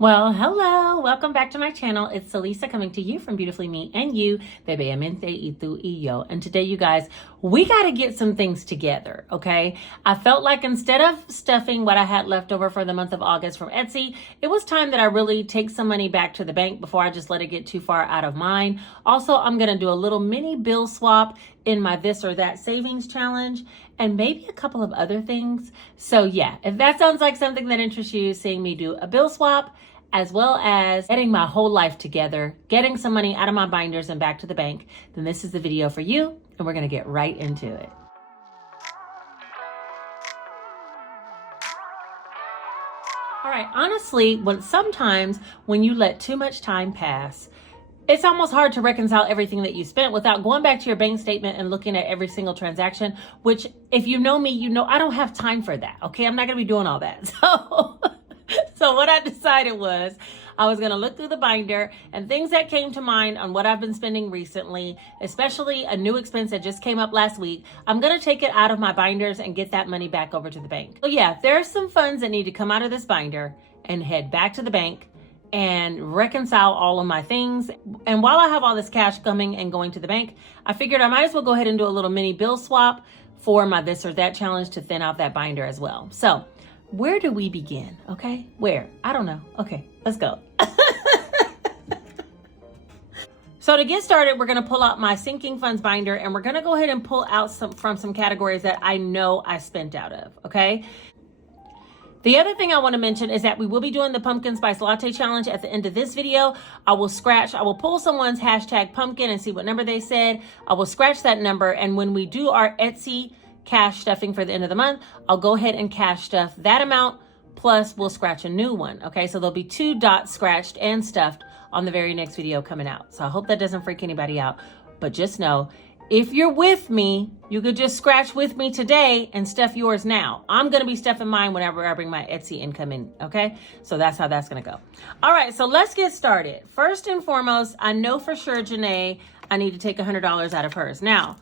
Well, hello, welcome back to my channel. It's Celisa coming to you from Beautifully Me and You, Beautifullymeandyou. And today, you guys, we got to get some things together, okay? I felt like instead of stuffing what I had left over for the month of August from Etsy, it was time that I really take some money back to the bank before I just let it get too far out of mine. Also, I'm going to do a little mini bill swap in my this or that savings challenge and maybe a couple of other things. So yeah, if that sounds like something that interests you, seeing me do a bill swap, as well as getting my whole life together, getting some money out of my binders and back to the bank, then this is the video for you, and we're gonna get right into it. All right, honestly, sometimes when you let too much time pass, it's almost hard to reconcile everything that you spent without going back to your bank statement and looking at every single transaction, which if you know me, you know I don't have time for that, okay? I'm not gonna be doing all that, So what I decided was I was going to look through the binder and things that came to mind on what I've been spending recently, especially a new expense that just came up last week. I'm going to take it out of my binders and get that money back over to the bank. So yeah, there are some funds that need to come out of this binder and head back to the bank and reconcile all of my things. And while I have all this cash coming and going to the bank, I figured I might as well go ahead and do a little mini bill swap for my this or that challenge to thin out that binder as well. So where do we begin? Okay, where? I don't know. Okay, let's go. So to get started, we're gonna pull out my sinking funds binder and we're gonna go ahead and pull out some categories that I know I spent out of, okay? The other thing I want to mention is that we will be doing the pumpkin spice latte challenge at the end of this video. I will pull someone's hashtag pumpkin and see what number they said. I will scratch that number, and when we do our Etsy cash stuffing for the end of the month, I'll go ahead and cash stuff that amount, plus we'll scratch a new one, okay? So there'll be 2 dots scratched and stuffed on the very next video coming out. So I hope that doesn't freak anybody out, but just know, if you're with me, you could just scratch with me today and stuff yours now. I'm gonna be stuffing mine whenever I bring my Etsy income in, okay? So that's how that's gonna go. All right, so let's get started. First and foremost, I know for sure Janae, I need to take $100 out of hers. Now,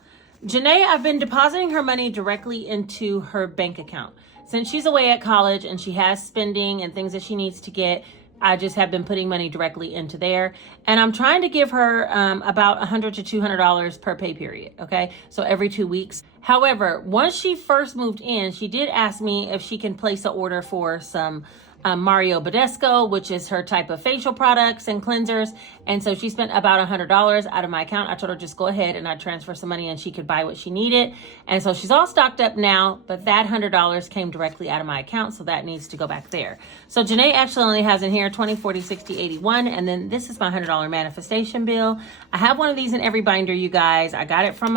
Janae, I've been depositing her money directly into her bank account. Since she's away at college and she has spending and things that she needs to get, I just have been putting money directly into there. And I'm trying to give her about $100 to $200 per pay period, okay? So every 2 weeks. However, once she first moved in, she did ask me if she can place an order for some Mario Badescu, which is her type of facial products and cleansers. And so she spent about $100 out of my account. I told her just go ahead and I'd transfer some money and she could buy what she needed. And so she's all stocked up now, but that $100 came directly out of my account. So that needs to go back there. So Janae actually only has in here 20, 40, 60, 81. And then this is my $100 manifestation bill. I have one of these in every binder, you guys. I got it from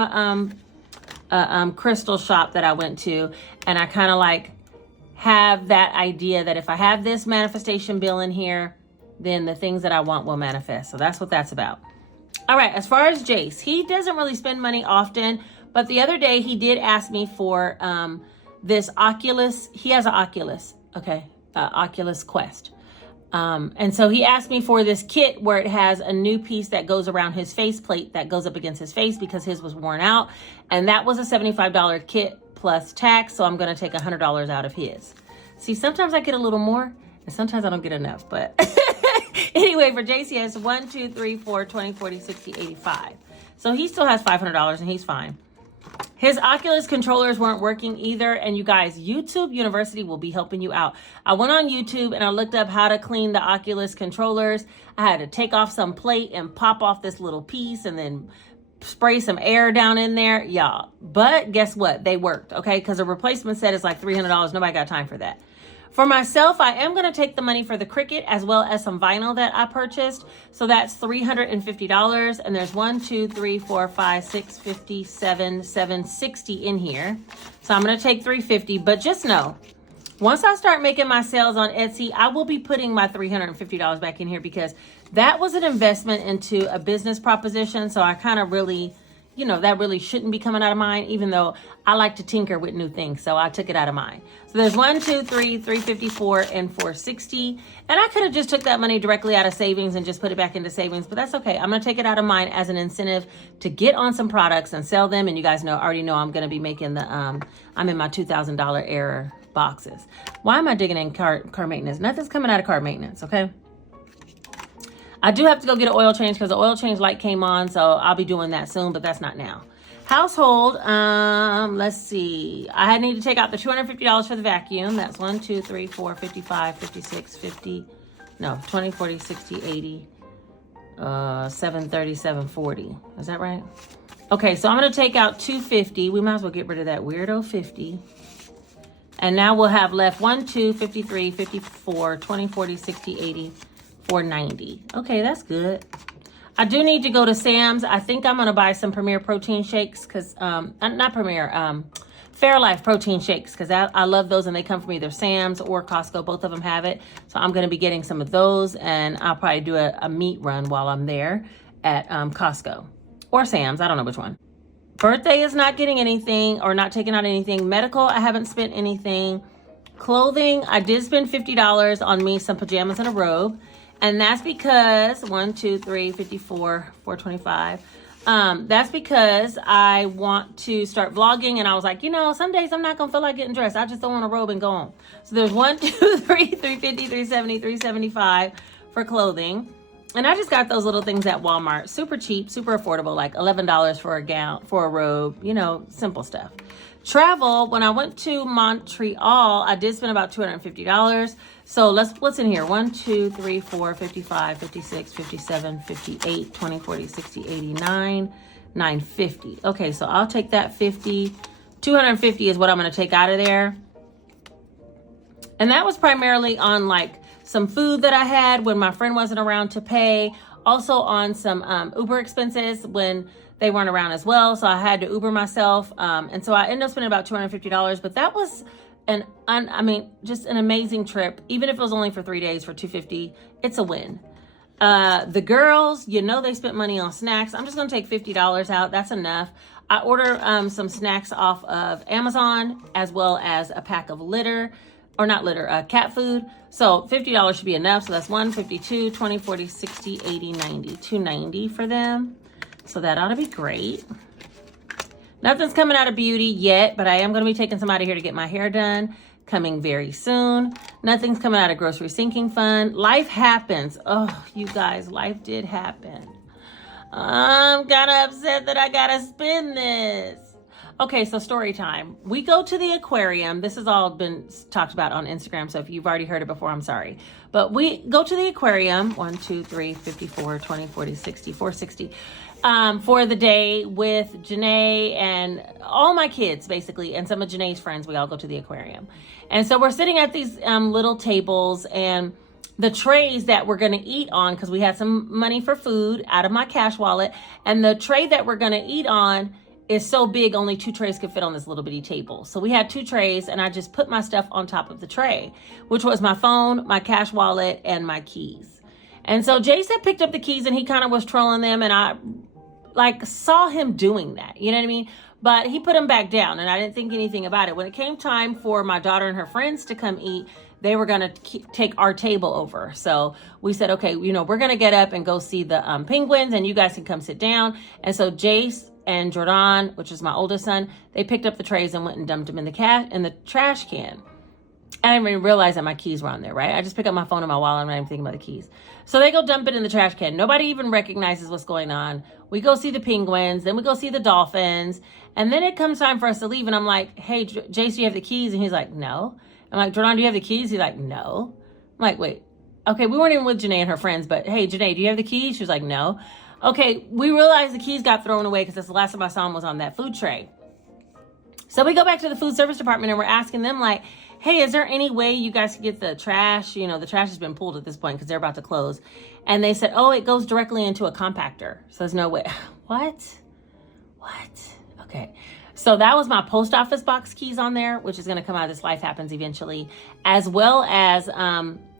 a crystal shop that I went to. And I kind of like have that idea that if I have this manifestation bill in here, then the things that I want will manifest. So that's what that's about. All right, as far as Jace, he doesn't really spend money often, but the other day he did ask me for this Oculus. He has an Oculus, okay, Oculus Quest. And so he asked me for this kit where it has a new piece that goes around his faceplate that goes up against his face because his was worn out. And that was a $75 kit plus tax, so I'm gonna take $100 out of his. See, sometimes I get a little more, and sometimes I don't get enough, but anyway, for Jace, he has 1, 2, 3, 4, 20, 40, 60, 85. So he still has $500 and he's fine. His Oculus controllers weren't working either, and you guys, YouTube University will be helping you out. I went on YouTube and I looked up how to clean the Oculus controllers. I had to take off some plate and pop off this little piece and then spray some air down in there, y'all. But guess what? They worked, okay? Because a replacement set is like $300. Nobody got time for that. For myself, I am going to take the money for the Cricut as well as some vinyl that I purchased. So that's $350. And there's 1, 2, 3, 4, 5, 6, 57, 760 in here. So I'm going to take $350. But just know, once I start making my sales on Etsy, I will be putting my $350 back in here because that was an investment into a business proposition. So I kind of really, you know, that really shouldn't be coming out of mine, even though I like to tinker with new things. So I took it out of mine. So there's 1, 2, 3, 354 and 460. And I could have just took that money directly out of savings and just put it back into savings, but that's okay. I'm going to take it out of mine as an incentive to get on some products and sell them. And you guys already know I'm going to be making the, I'm in my $2,000 error boxes. Why am I digging in car maintenance? Nothing's coming out of car maintenance, okay? I do have to go get an oil change because the oil change light came on, so I'll be doing that soon, but that's not now. Household, let's see. I need to take out the $250 for the vacuum. That's 1, 2, 3, 4, 55, 56, 50, no, 20, 40, 60, 80, 730, 740. Is that right? Okay, so I'm going to take out 250. We might as well get rid of that weirdo 50. And now we'll have left 1, 2, 53, 54, 20, 40, 60, 80, 490. Okay, that's good. I do need to go to Sam's. I think I'm going to buy some Premier protein shakes because, not Premier, Fairlife protein shakes because I love those and they come from either Sam's or Costco. Both of them have it. So I'm going to be getting some of those and I'll probably do a meat run while I'm there at Costco or Sam's. I don't know which one. Birthday is not getting anything or not taking out anything. Medical, I haven't spent anything. Clothing, I did spend $50 on me, some pajamas and a robe. And that's because 1, 2, 3, 54, 425. That's because I want to start vlogging and I was like, you know, some days I'm not gonna feel like getting dressed. I just don't want a robe and go on. So there's 1, 2, 3, 350, 370, 375 for clothing. And I just got those little things at Walmart. Super cheap, super affordable, like $11 for a gown, for a robe, you know, simple stuff. Travel, when I went to Montreal, I did spend about $250. So what's in here? 1, 2, 3, 4, 55, 56, 57, 58, 20, 40, 60, 89, 950. Okay, so I'll take that 50. 250 is what I'm going to take out of there. And that was primarily on like some food that I had when my friend wasn't around to pay. Also on some Uber expenses when they weren't around as well. So I had to Uber myself. And so I ended up spending about $250, but that was just an amazing trip. Even if it was only for 3 days for $250, it's a win. The girls, you know, they spent money on snacks. I'm just going to take $50 out. That's enough. I ordered some snacks off of Amazon as well as a pack of cat food. So $50 should be enough. So that's 152, 20, 40, 60, 80, 90, 290 for them. So that ought to be great. Nothing's coming out of beauty yet, but I am going to be taking some out of here to get my hair done. Coming very soon. Nothing's coming out of grocery sinking fund. Life happens. Oh, you guys, life did happen. I'm kind of upset that I got to spend this. Okay, so story time. We go to the aquarium. This has all been talked about on Instagram, so if you've already heard it before, I'm sorry. But we go to the aquarium, 1, 2, 3, 54, 20, 40, 60, 460, for the day with Janae and all my kids, basically, and some of Janae's friends. We all go to the aquarium. And so we're sitting at these little tables, and the trays that we're going to eat on, because we had some money for food out of my cash wallet, and the tray that we're going to eat on is so big, only 2 trays could fit on this little bitty table. So we had 2 trays and I just put my stuff on top of the tray, which was my phone, my cash wallet, and my keys. And so Jason picked up the keys and he kind of was trolling them, and I like saw him doing that, you know what I mean? But he put them back down and I didn't think anything about it. When it came time for my daughter and her friends to come eat, they were going to take our table over. So we said, okay, you know, we're going to get up and go see the penguins and you guys can come sit down. And so Jace and Jordan, which is my oldest son, they picked up the trays and went and dumped them in the trash can. And I didn't even realize that my keys were on there, right? I just pick up my phone and my wallet. I'm not even thinking about the keys. So they go dump it in the trash can. Nobody even recognizes what's going on. We go see the penguins. Then we go see the dolphins. And then it comes time for us to leave. And I'm like, hey, Jace, do you have the keys? And he's like, no. I'm like, Jordan, do you have the keys? He's like, no. I'm like, wait. Okay, we weren't even with Janae and her friends. But hey, Janae, do you have the keys? She was like, no. Okay, we realized the keys got thrown away because that's the last time I saw them was on that food tray. So we go back to the food service department and we're asking them like, hey, is there any way you guys can get the trash? You know, the trash has been pulled at this point because they're about to close. And they said, oh, it goes directly into a compactor. So there's no way. What? Okay. So that was my post office box keys on there, which is going to come out of this Life Happens eventually, as well as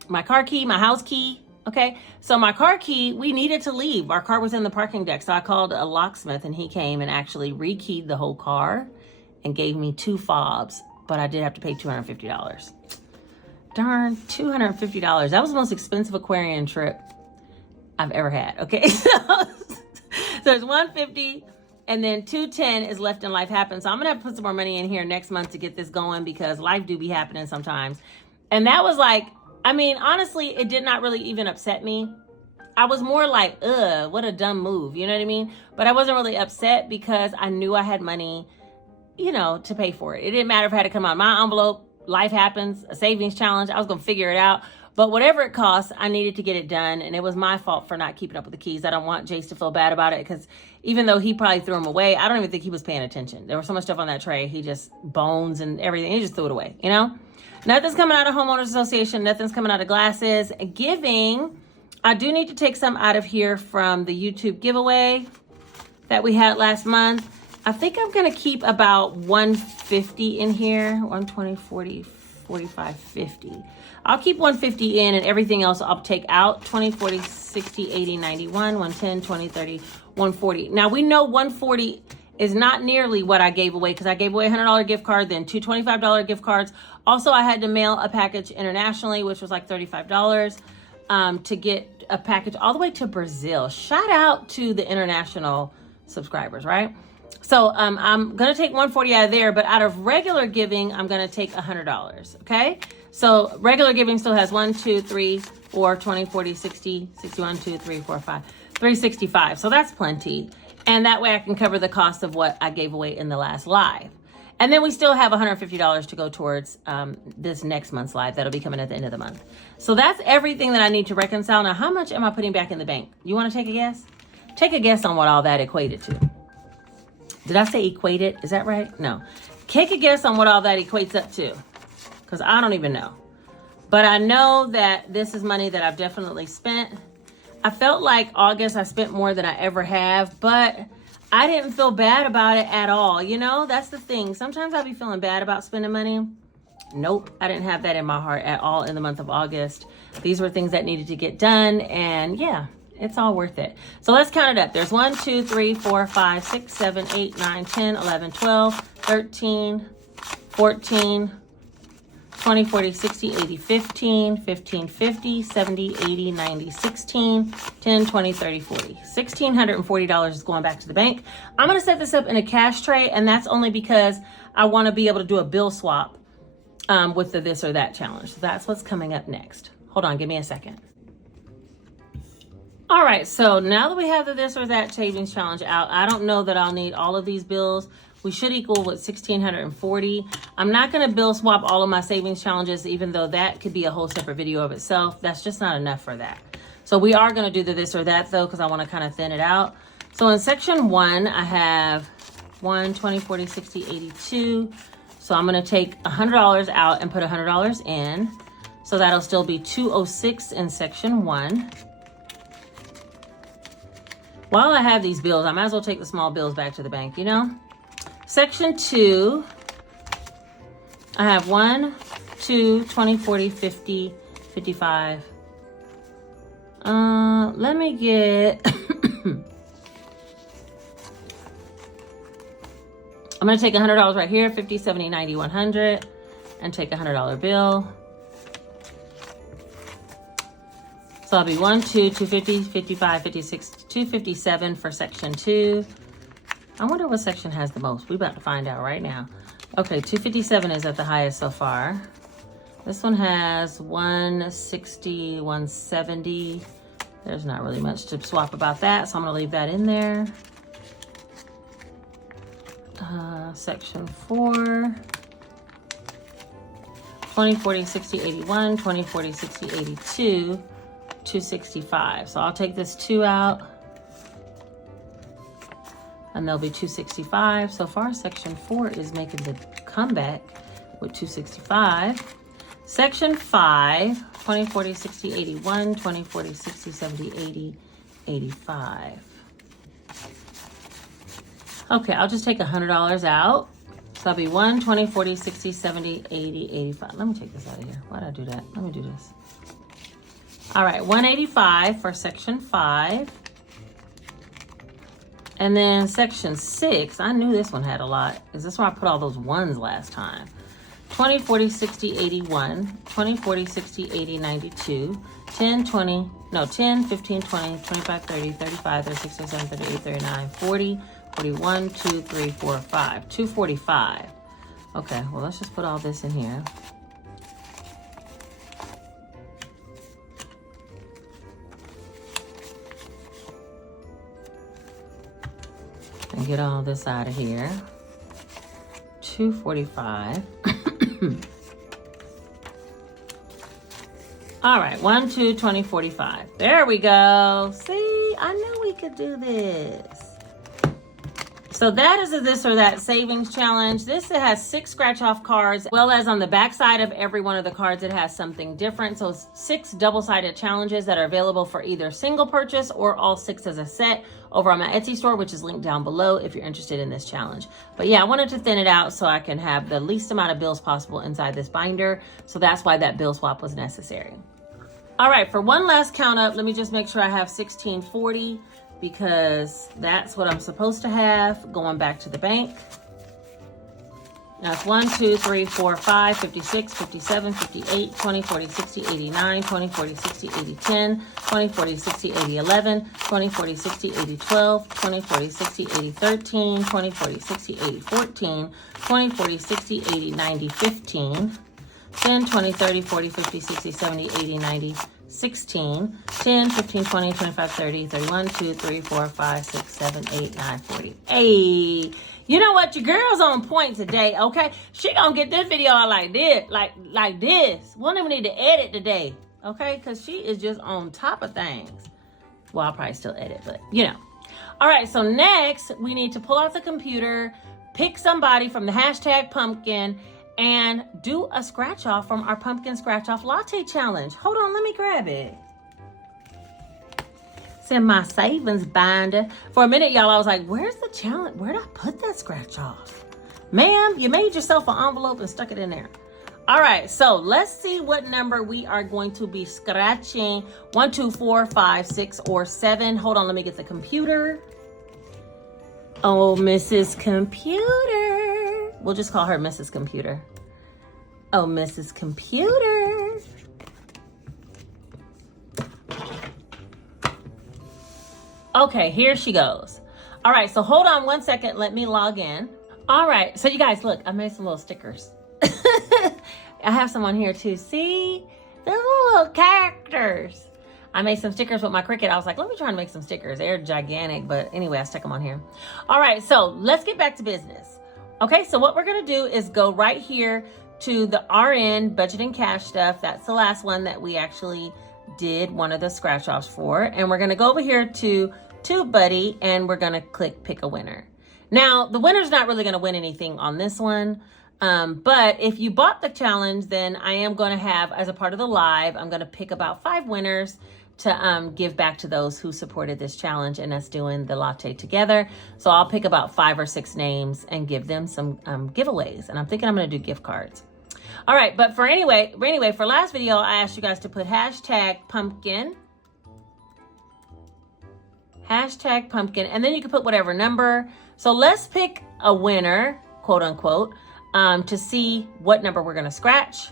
my car key, my house key. Okay, so my car key, we needed to leave. Our car was in the parking deck. So I called a locksmith and he came and actually rekeyed the whole car and gave me 2 fobs. But I did have to pay $250. Darn, $250. That was the most expensive aquarium trip I've ever had. Okay, so there's $150 and then $210 is left in Life Happens. So I'm gonna have to put some more money in here next month to get this going because life do be happening sometimes. And that was like, I mean, honestly, it did not really even upset me. I was more like, ugh, what a dumb move. You know what I mean? But I wasn't really upset because I knew I had money, you know, to pay for it. It didn't matter if I had to come out of my envelope. Life happens, a savings challenge. I was going to figure it out. But whatever it costs, I needed to get it done. And it was my fault for not keeping up with the keys. I don't want Jace to feel bad about it because even though he probably threw them away, I don't even think he was paying attention. There was so much stuff on that tray. He just, bones and everything, he just threw it away, you know? Nothing's coming out of Homeowners Association. Nothing's coming out of glasses. Giving, I do need to take some out of here from the YouTube giveaway that we had last month. I think I'm going to keep about 150 in here, 120, 40, 45, 50. I'll keep 150 in and everything else I'll take out. 20, 40, 60, 80, 91, 110, 20, 30, 140. Now we know 140 is not nearly what I gave away because I gave away a $100 gift card, then two $25 gift cards. Also, I had to mail a package internationally, which was like $35 to get a package all the way to Brazil. Shout out to the international subscribers, right? So I'm going to take 140 out of there, but out of regular giving, I'm going to take $100, okay? So regular giving still has 1, 2, 3, 4, 20, 40, 60, 61, 2, 3, 4, 5, 365. So that's plenty. And that way I can cover the cost of what I gave away in the last live. And then we still have $150 to go towards this next month's live. That'll be coming at the end of the month. So that's everything that I need to reconcile. Now, how much am I putting back in the bank? You want to take a guess? Take a guess on what all that equated to. Did I say equated? Is that right? No. Take a guess on what all that equates up to. Because I don't even know. But I know that this is money that I've definitely spent. I felt like August I spent more than I ever have, but I didn't feel bad about it at all. You know, that's the thing. Sometimes I'll be feeling bad about spending money. Nope, I didn't have that in my heart at all in the month of August. These were things that needed to get done, and yeah, it's all worth it. So let's count it up. There's 1, 2, 3, 4, 5, 6, 7, 8, 9, 10, 11, 12, 13, 14, 20, 40, 60, 80, 15, 15, 50, 70, 80, 90, 16, 10, 20, 30, 40. $1,640 is going back to the bank. I'm going to set this up in a cash tray, and that's only because I want to be able to do a bill swap with the this or that challenge. So that's what's coming up next. Hold on, give me a second. All right, so now that we have the this or that savings challenge out, I don't know that I'll need all of these bills. We should equal what, 1,640. I'm not going to bill swap all of my savings challenges, even though that could be a whole separate video of itself. That's just not enough for that. So we are going to do the this or that though, because I want to kind of thin it out. So in section 1, I have 1, 20, 40, 60, 82. So I'm going to take $100 out and put $100 in. So that'll still be 206 in section 1. While I have these bills, I might as well take the small bills back to the bank, you know? Section 2, I have 1, 2, 20, 40, 50, 55. Let me get, I'm going to take $100 right here, 50, 70, 90, 100, and take a $100 bill. So I'll be 1, 2, 250, 55, 56, 257 for section 2. I wonder what section has the most. We're about to find out right now. Okay, 257 is at the highest so far. This one has 160, 170. There's not really much to swap about that, so I'm gonna leave that in there. Section 4. 20, 40, 60, 81, 20, 40, 60, 82, 265. So I'll take this 2 out. And there'll be 265. So far, section 4 is making the comeback with 265. Section 5, 20, 40, 60, 81, 20, 40, 60, 70, 80, 85. Okay, I'll just take $100 out. So that'll be 1, 20, 40, 60, 70, 80, 85. Let me take this out of here. Why did I do that? Let me do this. All right, 185 for section 5. And then section 6, I knew this one had a lot, because this is where I put all those ones last time. 20, 40, 60, 81, 20, 40, 60, 80, 92, 10, 20, no, 10, 15, 20, 25, 30, 35, 36, 37, 38, 39, 40, 41, 2, 3, 4, 5, 245. Okay, well, let's just put all this in here. and get all this out of here. $2.45. All right, 1, 2, 20, 45. There we go. See, I knew we could do this. So that is a this or that savings challenge. This it has 6 scratch off cards, as well as on the back side of every one of the cards, it has something different. So 6 double-sided challenges that are available for either single purchase or all 6 as a set over on my Etsy store, which is linked down below if you're interested in this challenge. But yeah, I wanted to thin it out so I can have the least amount of bills possible inside this binder. So that's why that bill swap was necessary. All right, for one last count up, let me just make sure I have 1640 because that's what I'm supposed to have going back to the bank. Now it's 1, 2, 3, 4, 5, 56, 57, 58, 20, 40, 60, 89, 20, 40, 60, 80, 10, 20, 40, 60, 80, 11, 20, 40, 60, 80, 12, 20, 40, 60, 80, 13, 20, 40, 60, 80, 14, 20, 40, 60, 80, 90, 15, 10, 20, 30, 40, 50, 60, 70, 80, 90, 16, 10, 15, 20, 25, 30, 31, 2, 3, 4, 5, 6, 7, 8, 9, 40. Hey, you know what? Your girl's on point today, okay? She gonna get this video out like this, like this. We don't even need to edit today, okay? Because she is just on top of things. Well, I'll probably still edit, but you know. All right, so next we need to pull out the computer, pick somebody from the hashtag pumpkin, and do a scratch off from our pumpkin scratch off latte challenge. Hold on, let me grab it. It's in my savings binder. For a minute, y'all, I was like, where's the challenge? Where'd I put that scratch off? Ma'am, you made yourself an envelope and stuck it in there. All right, so let's see what number we are going to be scratching. 1, 2, 4, 5, 6, or 7. Hold on, let me get the computer. Oh, Mrs. Computer. We'll just call her Mrs. Computer. Oh, Mrs. Computer. Okay, here she goes. All right, so hold on one second. Let me log in. All right, so you guys, look, I made some little stickers. I have some on here too. See? Those little characters. I made some stickers with my Cricut. I was like, let me try and make some stickers. They're gigantic, but anyway, I stuck them on here. All right, so let's get back to business. Okay, so what we're gonna do is go right here to the RN budget and cash stuff. That's the last one that we actually did one of the scratch offs for. And we're gonna go over here to TubeBuddy and we're gonna click pick a winner. Now, the winner's not really gonna win anything on this one. But if you bought the challenge, then I am gonna have, as a part of the live, I'm gonna pick about 5 winners to give back to those who supported this challenge and us doing the latte together. So I'll pick about 5 or 6 names and give them some giveaways. And I'm thinking I'm gonna do gift cards. All right, but for anyway, for last video, I asked you guys to put hashtag pumpkin, and then you can put whatever number. So let's pick a winner, quote unquote, to see what number we're gonna scratch.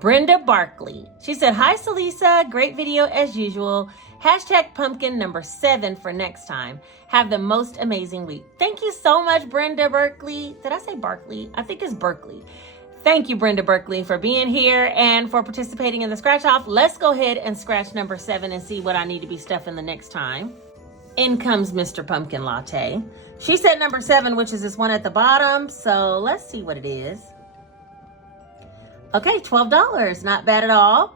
Brenda Barkley. She said, hi, Salisa. Great video as usual. Hashtag pumpkin number 7 for next time. Have the most amazing week. Thank you so much, Brenda Berkeley. Did I say Barkley? I think it's Berkeley. Thank you, Brenda Berkeley, for being here and for participating in the scratch off. Let's go ahead and scratch number 7 and see what I need to be stuffing the next time. In comes Mr. Pumpkin Latte. She said number 7, which is this one at the bottom. So let's see what it is. Okay, $12, not bad at all.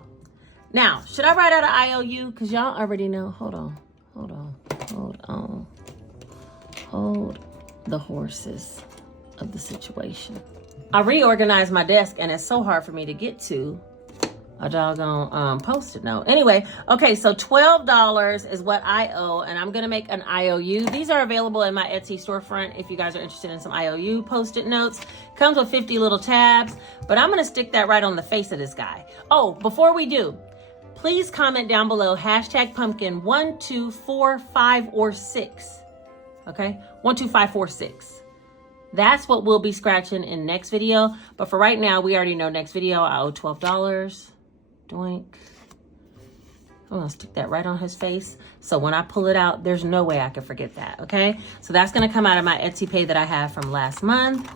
Now, should I write out an IOU? Because y'all already know. Hold the horses of the situation. I reorganized my desk and it's so hard for me to get to a doggone Post-it note. Anyway, okay, so $12 is what I owe, and I'm gonna make an IOU. These are available in my Etsy storefront if you guys are interested in some IOU Post-it notes. Comes with 50 little tabs, but I'm gonna stick that right on the face of this guy. Oh, before we do, please comment down below hashtag pumpkin 1, 2, 4, 5, or 6. Okay, 1, 2, 5, 4, 6. That's what we'll be scratching in next video. But for right now, we already know next video I owe $12. Doink. I'm gonna stick that right on his face. So when I pull it out, there's no way I can forget that, okay? So that's gonna come out of my Etsy pay that I have from last month.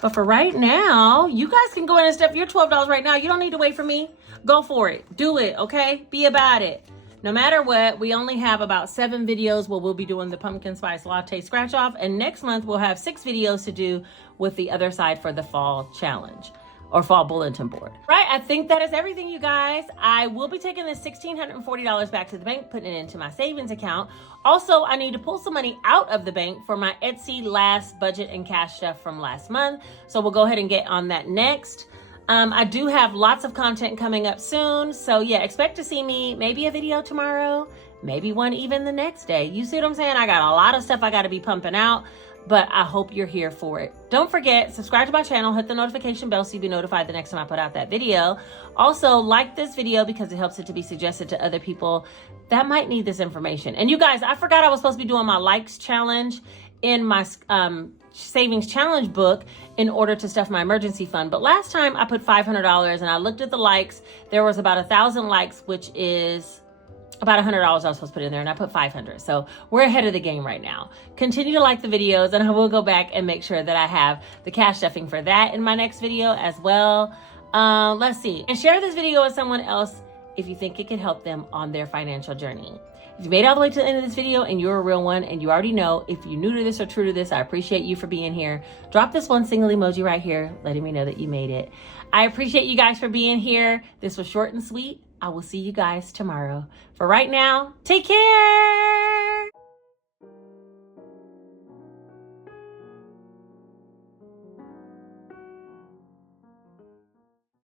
But for right now, you guys can go in and stuff your $12 right now. You don't need to wait for me. Go for it, do it, okay? Be about it. No matter what, we only have about 7 videos where we'll be doing the pumpkin spice latte scratch off. And next month we'll have 6 videos to do with the other side for the fall challenge or fall bulletin board. Right, I think that is everything, you guys. I will be taking this $1,640 back to the bank, putting it into my savings account. Also, I need to pull some money out of the bank for my Etsy last budget and cash stuff from last month. So we'll go ahead and get on that next. I do have lots of content coming up soon. So yeah, expect to see me, maybe a video tomorrow, maybe one even the next day. You see what I'm saying? I got a lot of stuff I got to be pumping out, but I hope you're here for it. Don't forget, subscribe to my channel, hit the notification bell so you'll be notified the next time I put out that video. Also, like this video because it helps it to be suggested to other people that might need this information. And you guys, I forgot I was supposed to be doing my likes challenge in my savings challenge book in order to stuff my emergency fund. But last time I put $500 and I looked at the likes. There was about 1,000 likes, which is about $100 I was supposed to put in there, and I put 500. So we're ahead of the game right now. Continue to like the videos, and I will go back and make sure that I have the cash stuffing for that in my next video as well. Let's see. And share this video with someone else if you think it could help them on their financial journey. If you made it all the way to the end of this video and you're a real one and you already know, if you're new to this or true to this, I appreciate you for being here. Drop this one single emoji right here, letting me know that you made it. I appreciate you guys for being here. This was short and sweet. I will see you guys tomorrow. For right now, take care.